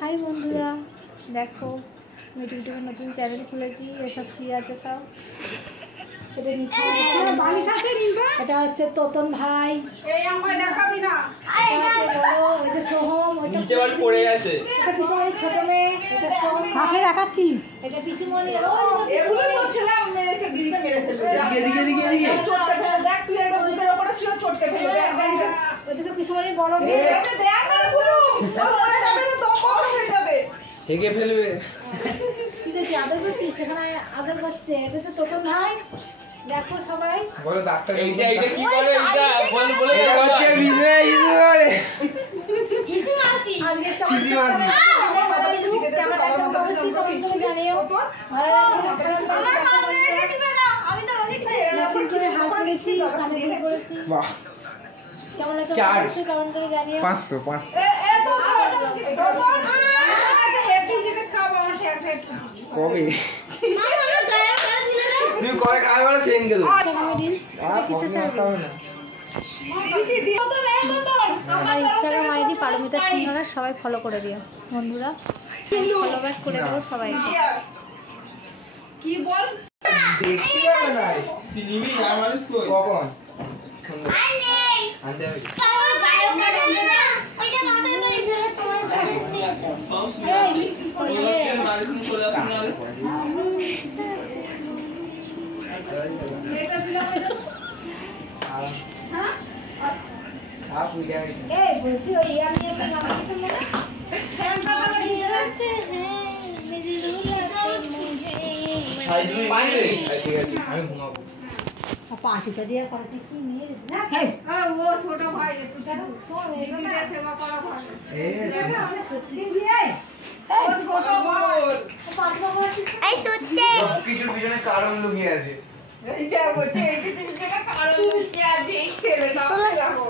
High বন্ধুরা, দেখো ইউটিউবে নতুন চ্যানেল খুলেছি। এসব শুয়ে আছে সব। এটা নিচে এটা হচ্ছে তোতন ভাই, ওই যে সোহম, ওইটা পড়ে গেছে, এটা পিসিমণির ছোট মেয়ে, এটা সোহম। কাকে রাখাচ্ছি? এটা পিসিমণির। এগুলো তো ছেলে মেয়েকে দিদিকে মেরে ফেলবে। এদিকে চটকে ফেলে দেখ, তুই একদম মুখের উপরে ছিল, চটকে ফেলে দেখ। ওদিকে পিসিমণির বড় মেয়ে, এটা দেখ না গুলো, ও পড়ে যাবে তো কত হয়ে যাবে, হেগে ফেলবে। ঠিক আছে, আদর করছিস, সেখানে আদর করছে। এটা তো তোতন ভাই, দেখো সবাই বলো ডাক্তার এইটা কি করে, এটা বল বলে হচ্ছে বিজে ইজি মাসি আজকে ইজি মাসি ক্যামেরাটা অবশ্যই কমেন্ট করে জানিও। ভালো লাগলে আমার মা এটা টিপে না, আমি তো আগে টিপে এরকম করে হাত দিয়েছি, কানে করেছি। বাহ, কেমন লাগছে অবশ্যই কমেন্ট করে জানিও। 500 এ তো হেভি জিনিস খাবো আমার শেয়ার ফেট কবে তুমি কবে খাবে বলে সেন গেল। আমি রিলস কিছু ছাড়বো না। দিদি দিও তো রে তো আমার ইনস্টাগ্রাম আইডি পারমিতা সিংহরা, সবাই ফলো করে দিও বন্ধুরা, ফলো ব্যাক করে দাও সবাই। কি বল দেখতে হবে না নিবি আমার স্কোর কখন আই নেই আন্দে কারণ গায়ক না ওইটা মাথায় করে জোরে ছড়ে দিয়েছে। এই ওই বাড়িতে চলে আসুন না এটা দিলাম। হ্যাঁ আচ্ছা आप हो गया ए बोलती हो ये আমি अपने गाना की सुन लेना फैन बाबा ये रहते हैं मेरी रूह लगते मुझे साइड में पानी रे ঠিক আছে আমি ঘুমাবো। পার্টিটা দিয়া করতে কি নিয়ে না হ্যাঁ ও ছোট ভাই একটু দেখো তো এগুলো সেবা করা ভালো আমি সত্যি দিয়ে ও ছোট ভাই পার্টিটা করছিস এই সুচ্ছে কিছুর পিছনে কারণ লুকিয়ে আছে। এইটা বলছে এই কিছু পিছনে কারণ লুকিয়ে আছে, এই ছেলেটা দেখো।